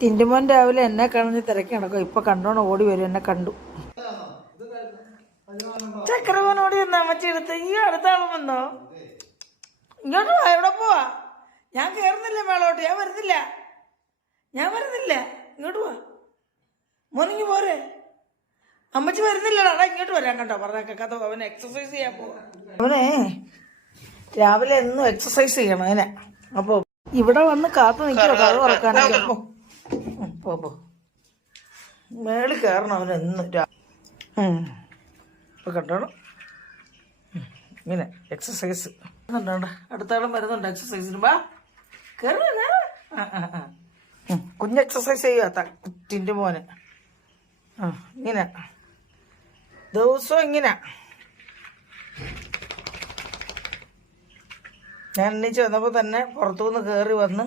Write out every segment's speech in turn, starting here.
ടിൻറ്റുമോൻ രാവിലെ എന്നെ കാണുന്ന തിരക്കി നടക്കും. ഇപ്പൊ കണ്ടോണം ഓടി വരും. എന്നെ കണ്ടു. ചക്രമോൻ ഓടി വന്ന അമ്മച്ചി എടുത്ത്. ഈ അടുത്ത ആളും വന്നോ? ഇങ്ങോട്ട് വാ. എവിടെ പോവാ? ഞാൻ കേറുന്നില്ല മേളോട്ട്. ഞാൻ വരുന്നില്ല. ഇങ്ങോട്ട് വാ മോനിങ്ങി പോരെ. അമ്മച്ചി വരുന്നില്ലടാ. ഇങ്ങോട്ട് വരാൻ കണ്ടോ പറഞ്ഞ കഥ. അവന് എക്സസൈസ് ചെയ്യാൻ പോവാ. അവനെ രാവിലെ എന്നും എക്സസൈസ് ചെയ്യണം അവനെ. അപ്പൊ ഇവിടെ വന്ന് കാത്തു നിൽക്കോ കഥ തുറക്കാനായിട്ട്. പോ മേളിൽ കയറണം അവന് എന്നും. ഇപ്പൊ കണ്ടോണം ഇങ്ങനെ എക്സസൈസ് കണ്ടോണ്ട. അടുത്ത ആളും വരുന്നുണ്ട് എക്സസൈസിന്. വാ കയറ. കുഞ്ഞ് എക്സസൈസ് ചെയ്യാത്ത ടിൻറ്റു മോന്. ഇങ്ങനെ ദിവസവും ഇങ്ങനെ. ഞാൻ എണ്ണീച്ച് വന്നപ്പോൾ തന്നെ പുറത്തുനിന്ന് കയറി വന്ന്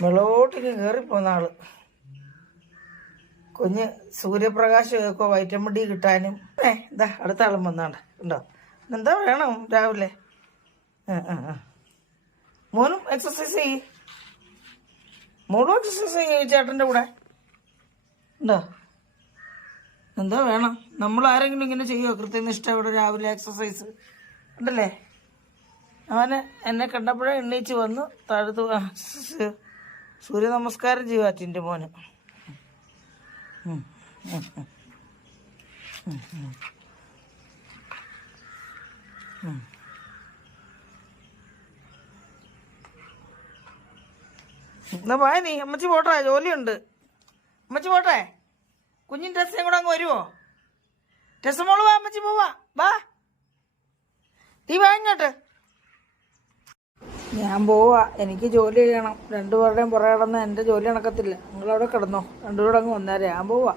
വെള്ളോട്ടിക്ക് കയറിപ്പോന്ന ആള്. കുഞ്ഞ് സൂര്യപ്രകാശമൊക്കെ വൈറ്റമിൻ ഡി കിട്ടാനും. ഇതാ അടുത്ത ആളും വന്നാണ്ട് ഉണ്ടോ. എന്താ വേണം രാവിലെ? മോനും എക്സസൈസ് ചെയ്യും. മോളും എക്സസൈസ് ചെയ്യും ചേട്ടൻ്റെ കൂടെ ഉണ്ടോ. എന്താ വേണം? നമ്മൾ ആരെങ്കിലും ഇങ്ങനെ ചെയ്യുമോ? കൃത്യനിഷ്ഠ ഇവിടെ രാവിലെ എക്സസൈസ് ഉണ്ടല്ലേ. അവന് എന്നെ കണ്ടപ്പോഴേ എണ്ണീച്ച് വന്ന് താഴത്ത് സൂര്യ നമസ്കാരം ചെയ്യുക ടിൻറ്റു മോന്. എന്നാ പോയ നീ. അമ്മച്ചി പോട്ടെ, ജോലിയുണ്ട്. അമ്മച്ചി പോട്ടെ. കുഞ്ഞിൻ ടെസ്സും കൂടെ അങ്ങ് വരുമോ? ടെസ് മോള് വാ, അമ്മച്ചി പോവാ. വാ നീ വാ ഇങ്ങോട്ട്. ഞാൻ പോവാ. എനിക്ക് ജോലി ചെയ്യണം. രണ്ടുപേരുടെയും പുറകെ കിടന്ന് എൻ്റെ ജോലി നടക്കത്തില്ല. നിങ്ങളവിടെ കിടന്നോ. രണ്ടുപേരും അങ്ങ് വന്നേരെ. ഞാൻ പോവാ.